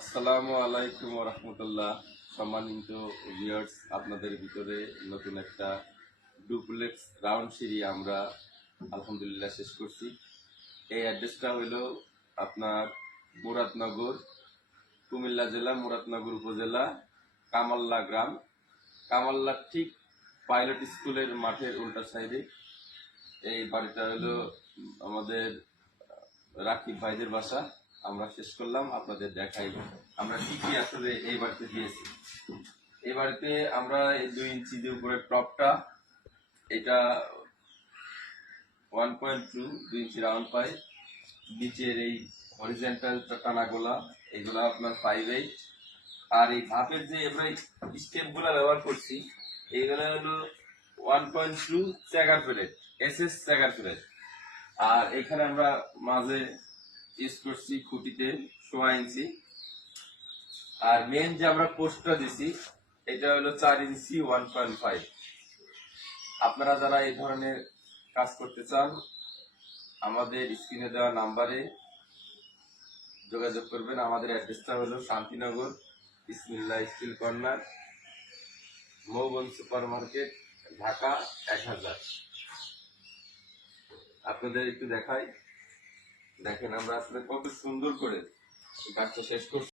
আসসালামু আলাইকুম ওয়া রাহমাতুল্লাহ। সম্মানিত ভিউয়ার্স, আপনাদের ভিতরে নতুন একটা ডুপ্লেক্স রাউন্ড সিঁড়ি আমরা আলহামদুলিল্লাহ শেষ করছি। এই অ্যাড্রেসটা হলো আপনার মুরাদনগর, কুমিল্লা জেলা, মুরাদনগর উপজেলা, কামাল্লা গ্রাম। কামাল্লার ঠিক পাইলট স্কুলের মাঠের উল্টা সাইডে এই বাড়িটা হলো আমাদের রাকিব ভাইদের বাসা। আমরা শেষ করলাম, আপনাদের দেখাই আমরা কি কি আসলে এই বাড়িতে দিয়েছি। এই বাড়িতে আমরা এই 2 ইঞ্চি যে উপরে টপটা, এটা 1.2 2 ইঞ্চি রাউন্ড পাই। নিচের এই হরিজেন্টাল টানাগুলা এগুলা আপনার 5/8। আর এই ধাপের যে আমরা স্টেপ গুলা ব্যবহার করছি এইগুলা হলো 1.2 চ্যাগার প্লেট, SS চ্যাগার প্লেট। আর এখানে আমরা মাঝে ইউজ করছি খুঁটিতে 1.5 ইঞ্চি। আর মেন যে আমরা পোস্টটা দিছি এটা হলো 4 ইঞ্চি 1.5। আপনারা যারা এই ধরনের কাজ করতে চান আমাদের স্ক্রিনে দেওয়া নাম্বারে যোগাযোগ করবেন। আমাদের অ্যাড্রেসটা হলো Shantinagar, Bismillah steel corner, Moubon super market, Dhaka 1000। আপনাদের একটু দেখাই, দেখেন আমরা আসলে কত সুন্দর করে কাজটা শেষ করছি।